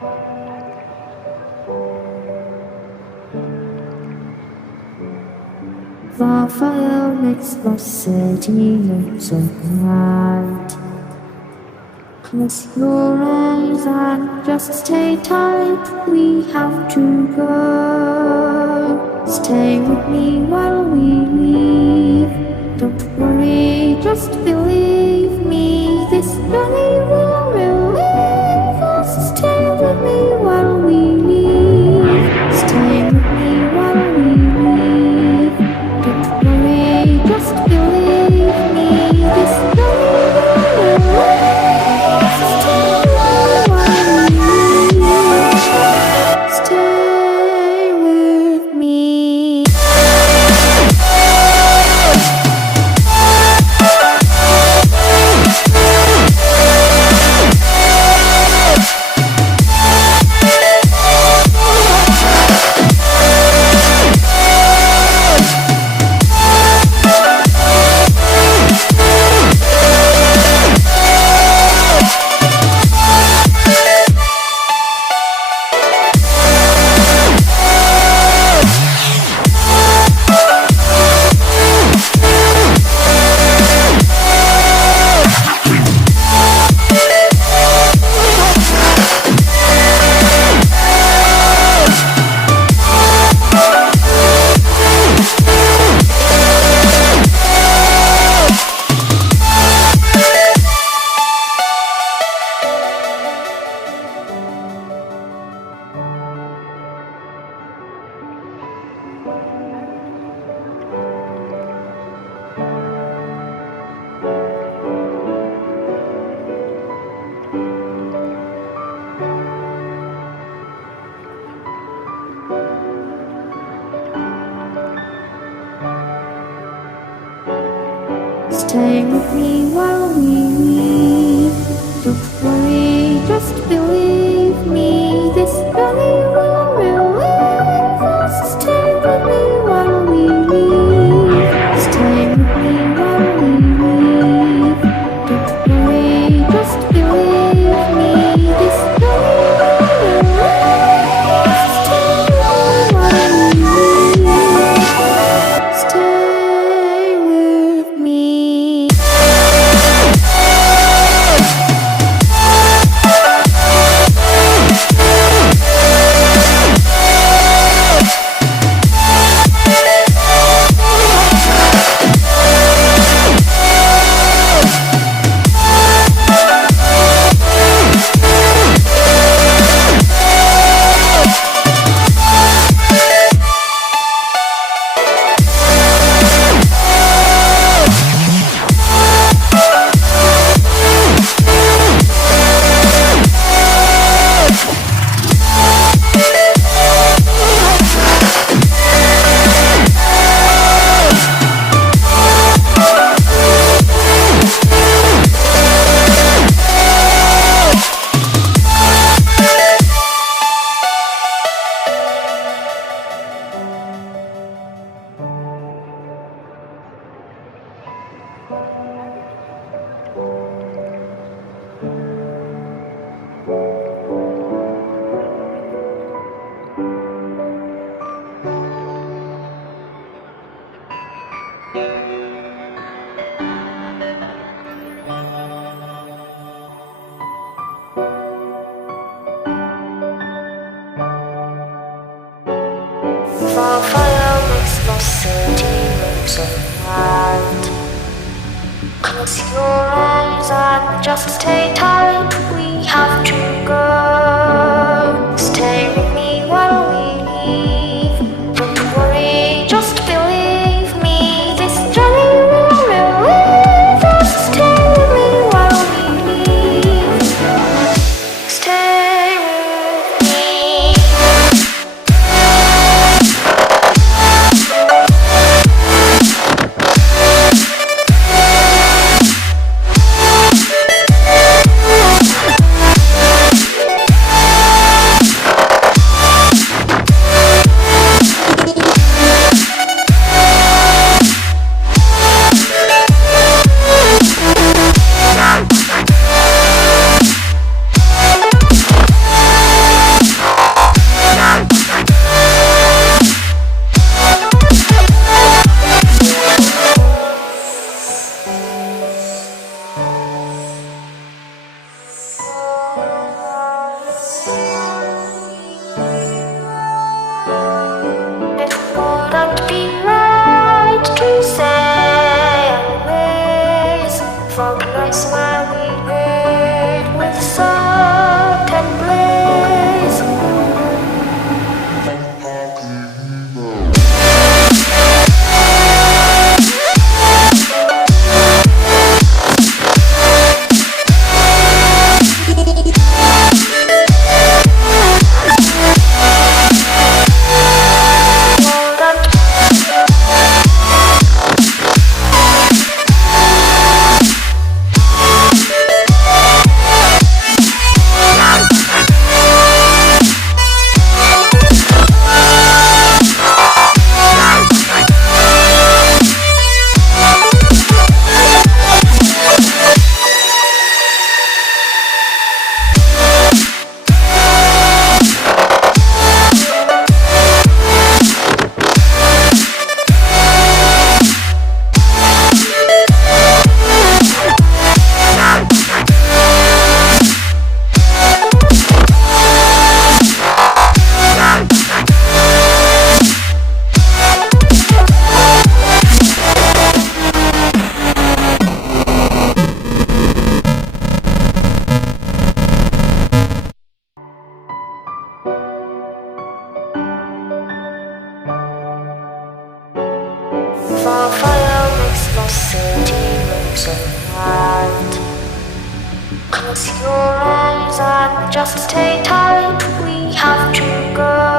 The fire makes the city look so bright. Close your eyes and just stay tight. We have to go. Stay with me while we leave. Don't worry, just believe me. This journey will relieve us. Stay with me while we leave. Stay with me while we leave. Don't worry, just believe me. This journey will relieve us. Stay with me while we leave. Stay with me. Stay with me while we leave. Don't worry, just believe me. This journey will relieve us. Stay with me while we leave. Stay with me while we leave. Don't worry, just believe me. This journey will relieve us. Stay with me while we leave. Stay with me. The fire makes the city look so bright. Close your eyes and just stay tight. We have to go. Stay with me while we leave. Don't worry, just believe me. This journey will relieve us. Stay with me while we leave. Stay with me. so right. Close your eyes and just stay tight. We have to go.